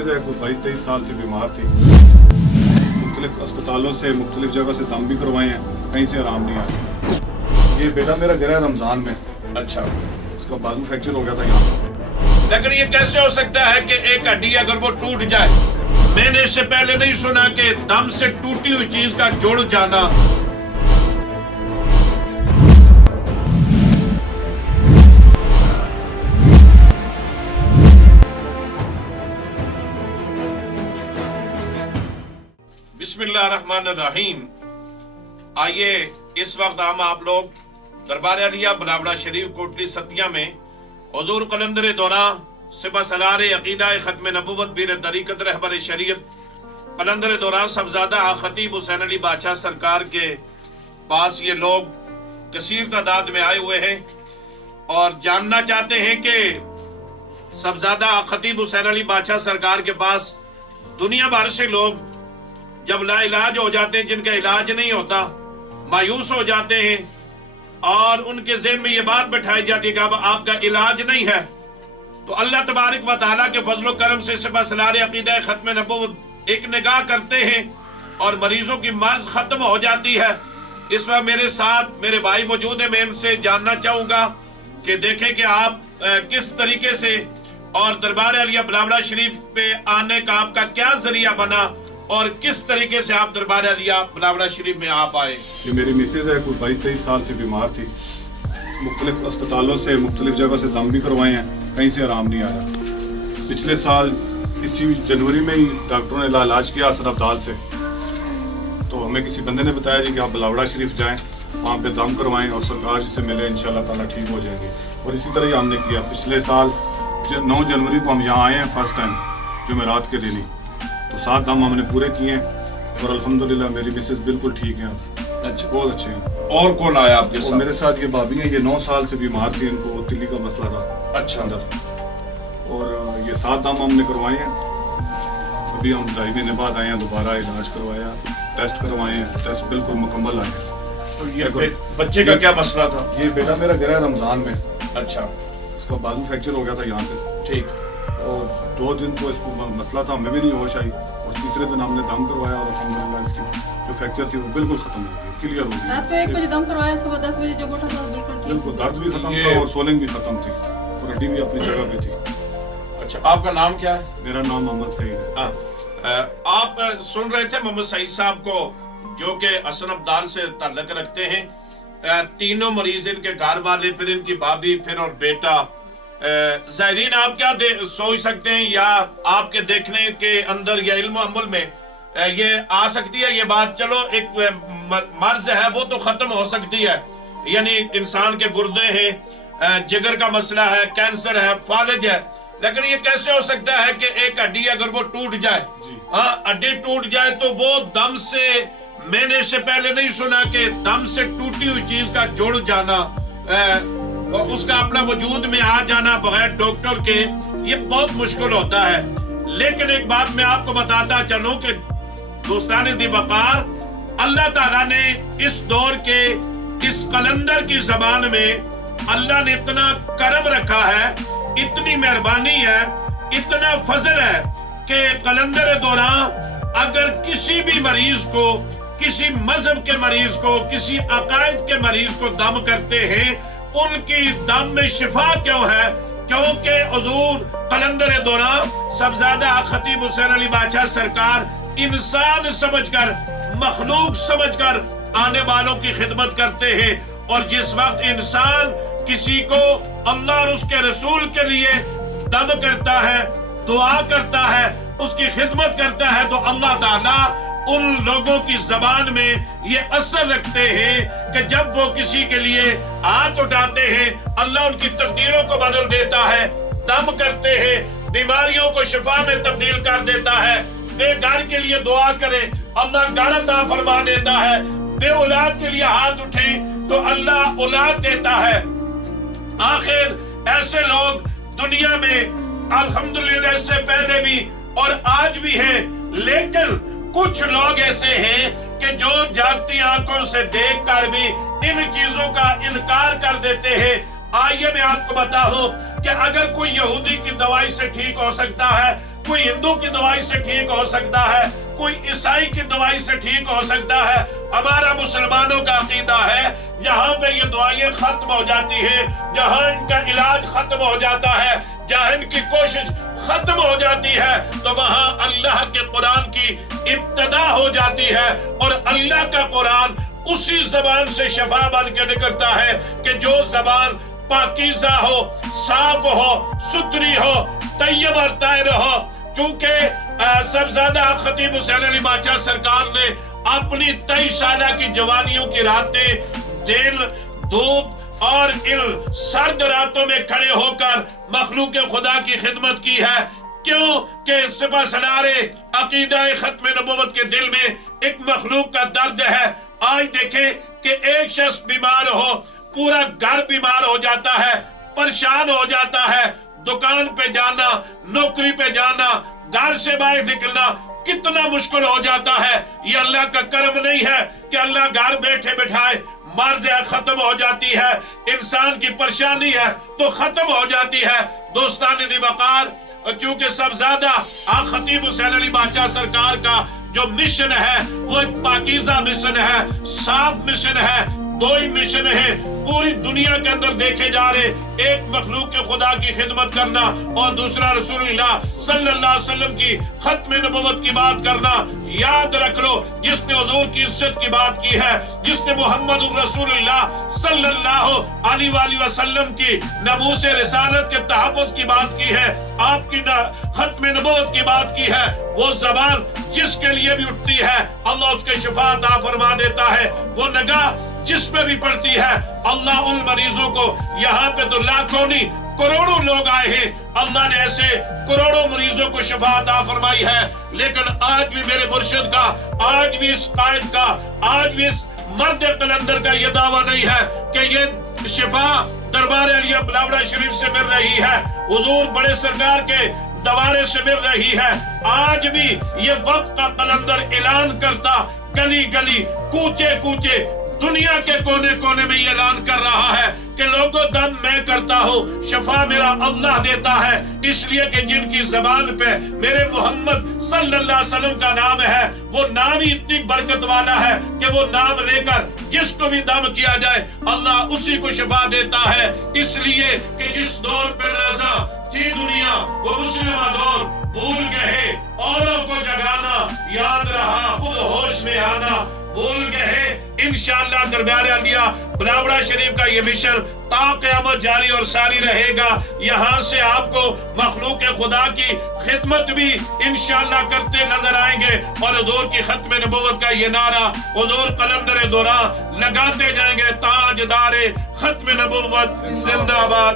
Mrs है, कोई 22-23 साल से बीमार थी। मुख्तलिफ अस्पतालों से मुख्तलिफ जगह से दम भी करवाए हैं, कहीं से आराम नहीं आया। ये बेटा मेरा गिरा है रमजान में। अच्छा, इसका बाजू फ्रैक्चर हो गया था यहाँ। लेकिन ये कैसे हो सकता है कि एक हड्डी अगर वो टूट जाए? मैंने इससे पहले नहीं सुना कि दम से टूटी हुई चीज का जुड़ जाना। बिस्मिल्लाहिर्रहमानिर्रहीम। आइए इस वक्त हम आप लोग दरबार अलिया बिलावड़ा शरीफ कोटली सतिया में हुजूर कलंदर दौरा सिबा सलार अकीदा खत्म नबुवत बीर तरीकत रहबर शरीयत कलंदर दौरा सबजादा खतीब हुसैन अली बादशाह सरकार के पास ये लोग कसीर तादाद में आए हुए हैं और जानना चाहते हैं कि सबजादा खतीब हुसैन अली बादशाह सरकार के पास दुनिया भर से लोग जब ला इलाज हो जाते हैं, जिनका इलाज नहीं होता, मायूस हो जाते हैं और उनके ज़हन में ये बात बैठाई जाती है कि अब आपका इलाज नहीं है, तो अल्लाह तबारक व तआला के फजलो करम से सिबा सलार अकीदा खत्म नबुव्वत एक निगाह करते हैं और मरीजों की मर्ज खत्म हो जाती है। इस वक्त मेरे साथ मेरे भाई मौजूद है, मैं इनसे जानना चाहूंगा कि देखें कि आप किस तरीके से और दरबार अलिया बिलावड़ा शरीफ पे आने का आपका क्या जरिया बना और किस तरीके से आप दरबार अलिया बिलावड़ा शरीफ में आप आए। ये मेरी मिसेज है, कोई 22-23 साल से बीमार थी। मुख्तलिफ अस्पतालों से मुख्तलिफ जगह से दम भी करवाए हैं, कहीं से आराम नहीं आया। पिछले साल इसी जनवरी में ही डॉक्टरों ने इलाज किया असर अब्दाल से, तो हमें किसी बंदे ने बताया जी कि आप बिलावड़ा शरीफ जाएं, वहाँ पे दम करवाएं और सरकार जी से मिले, इंशाल्लाह ताला ठीक हो जाएंगे। और इसी तरह ही हमने किया। पिछले साल 9 जनवरी को हम यहाँ आए हैं फर्स्ट टाइम जुमेरात के दिन ही, तो 7 दम हमने पूरे किए हैं और अल्हम्दुलिल्लाह मेरी मिसेज बिल्कुल ठीक है। अच्छा, बहुत अच्छे हैं। और कौन आया आपके साथ? मेरे साथ ये भाभी हैं, ये 9 साल से बीमार थी, इनको तिल्ली का मसला था। अच्छा, अंदर और ये 7 दम हमने करवाए हैं। अभी हम 2.5 महीने बाद आए हैं, दोबारा इलाज करवाया, टेस्ट करवाए हैं, टेस्ट बिल्कुल मुकम्मल आए। तो ये बच्चे का क्या मसला था? ये बेटा मेरा गिरा है रमजान में। अच्छा, इसका बाजू फ्रैक्चर हो गया था यहाँ से। ठीक। और 2 दिन तो इसको मसला था, हमें भी नहीं होश आई और तीसरे दिन हमने दम करवाया और अल्हम्दुलिल्लाह इसकी जो फ्रैक्चर थी वो बिल्कुल खत्म हो गई, क्लियर हो गई। रात को 1 बजे दम करवाया, सुबह 10 बजे जब उठा था बिल्कुल दर्द भी खत्म था और सोलिंग भी खत्म थी और हड्डी भी अपनी जगह पे थी। अच्छा, आपका नाम क्या है? मेरा नाम मोहम्मद सईद है। आप सुन रहे थे मोहम्मद सईद साहब को, जो कि असर अब्दाल से ताल्लुक रखते हैं। तीनों मरीज, इनके घर वाले, फिर इनकी भाभी, फिर और बेटा। ज़ाहिरीन आप क्या सोच सकते हैं या आपके देखने के अंदर या इल्म अमल में ये आ सकती है ये बात? चलो एक मर्ज है वो तो खत्म हो सकती है, यानी इंसान के गुर्दे हैं, जिगर का मसला है, कैंसर है, फालिज है, लेकिन ये कैसे हो सकता है कि एक हड्डी अगर वो टूट जाए, हड्डी टूट जाए तो वो दम से, मैंने इससे पहले नहीं सुना कि दम से टूटी हुई चीज का जुड़ जाना, उसका अपना वजूद में आ जाना बगैर डॉक्टर के, ये बहुत मुश्किल होता है। लेकिन एक बात मैं आपको बताता चलूं कि दोस्ताने दी वकार, अल्लाह ताला ने इस दौर के इस कलंदर की जबान में अल्लाह ने इतना करम रखा है, इतनी मेहरबानी है, इतना फजल है कि कलंदर दौरा अगर किसी भी मरीज को, किसी मजहब के मरीज को, किसी अकायद के मरीज को दम करते हैं, उनकी दम में शिफा क्यों है? क्योंकि हुजूर कलंदर दौरा सबजादा खतीब हुसैन अली बादशाह सरकार इंसान समझकर, मखलूक समझकर आने वालों की खिदमत करते हैं। और जिस वक्त इंसान किसी को अल्लाह और उसके रसूल के लिए दम करता है, दुआ करता है, उसकी खिदमत करता है, तो अल्लाह ताला उन लोगों की जबान में ये असर रखते हैं कि जब वो किसी के लिए हाथ उठाते हैं, अल्लाह उनकी तकदीरों को बदल देता है, दम करते हैं, बीमारियों को शिफा में तब्दील कर देता है। बेघर के लिए दुआ करें, अल्लाह घर अता फरमा देता है। बे औलाद के लिए हाथ उठे तो अल्लाह औलाद देता है। आखिर ऐसे लोग दुनिया में अल्हम्दुलिल्लाह से पहले भी और आज भी हैं, लेकिन कुछ लोग ऐसे हैं कि जो जागती आंखों से देखकर भी इन चीजों का इनकार कर देते हैं। आइए मैं आपको बताऊं कि अगर कोई यहूदी की दवाई से ठीक हो सकता है, कोई हिंदू की दवाई से ठीक हो सकता है, कोई ईसाई की दवाई से ठीक हो सकता है। हमारा मुसलमानों का अकीदा है जहां पे ये दवाइयां खत्म हो जाती है, जहां इनका इलाज खत्म हो जाता है, जहां इनकी कोशिश खत्म हो जाती है, तो वहां अल्लाह के कुरान की इब्तिदा हो जाती है। और अल्लाह का कुरान उसी जबान से शफा बन के निकलता है कि जो जबान पाकीज़ा हो, साफ हो, सुथरी हो, तैयब और ताहिर हो। चूंकि सबजादा खतीब हुसैन अली बादशाह सरकार ने अपनी 23 साल की जवानियों की रातें दिल, धूप और इल सर्द रातों में खड़े होकर मखलूक खुदा की खिदमत की है। क्यों कि सिपह सलारे अकीदा खत्म नबुव्वत के दिल में एक मखलूक का दर्द है। आज देखें कि एक शख्स बीमार हो, पूरा घर बीमार हो जाता है, परेशान हो जाता है, दुकान पे जाना, नौकरी पे जाना, घर से बाहर निकलना कितना मुश्किल हो जाता है। ये अल्लाह का करम नहीं है कि अल्लाह घर बैठे बैठाए, मर्ज खत्म हो जाती है, इंसान की परेशानी है तो खत्म हो जाती है। दोस्तान वकार, चूंकि सब ज्यादा खतीब हुसैन अली बादशाह सरकार का जो मिशन है वो एक पाकीज़ा मिशन है, साफ मिशन है। दो ही मिशन है पूरी दुनिया के अंदर देखे जा रहे, एक मखलूक के खुदा की खिदमत करना और दूसरा रसूलुल्लाह सल्लल्लाहु अलैहि वसल्लम की खत्म नबुव्वत की बात करना। याद रख लो, जिसने हुजूर की इज्जत की बात की है, जिसने मोहम्मद रसूलुल्लाह सल्लल्लाहु अलैहि वसल्लम की नमूस रिसालत के तहफ़्फ़ुज़ की बात की है, आपकी खत्म नबुव्वत की बात की है, वो ज़बान जिसके लिए भी उठती है अल्लाह उसके शिफा अता फरमा देता है। वो निगाह जिस पे भी पड़ती है अल्लाह उन मरीजों को, यहाँ पे तो लाखों नहीं करोड़ों लोग आए हैं, अल्लाह ने ऐसे करोड़ों मरीजों को शिफा अता फरमाई है। लेकिन आज भी मेरे मुर्शिद का, आज भी इस कायद का, आज भी इस मर्द कलंदर का ये दावा नहीं है कि ये शिफा दरबार अलिया बिलावड़ा शरीफ से मिल रही है, हुजूर बड़े सरकार के दवारे से मिल रही है। आज भी ये वक्त का कलंदर ऐलान करता, गली गली, कूचे कूचे, दुनिया के कोने कोने में ये ऐलान कर रहा है कि लोगों दम मैं करता हूँ, शफा मेरा अल्लाह देता है। इसलिए कि जिनकी जबान पे मेरे मोहम्मद सल्लल्लाहु अलैहि वसल्लम का नाम है, वो नाम ही इतनी बरकत वाला है कि वो नाम लेकर जिसको भी दम किया जाए अल्लाह उसी को शफा देता है। इसलिए कि जिस दौर पे रज़ा थी दुनिया वो मुस्लिम दौर भूल गए, औरों को जगाना याद रहा, खुद होश में आना भूल गए। इंशाअल्लाह दरबार अलिया बिलावड़ा शरीफ का ये मिशन ता क़यामत जारी और सारी रहेगा। यहाँ से आपको मखलूक खुदा की खिदमत भी इंशाअल्लाह करते नजर आएंगे और हुजूर की खत्म नबुव्वत का ये नारा हुजूर कलंदर दौरान लगाते जाएंगे, ताजदारे खत्म नबुव्वत जिंदाबाद।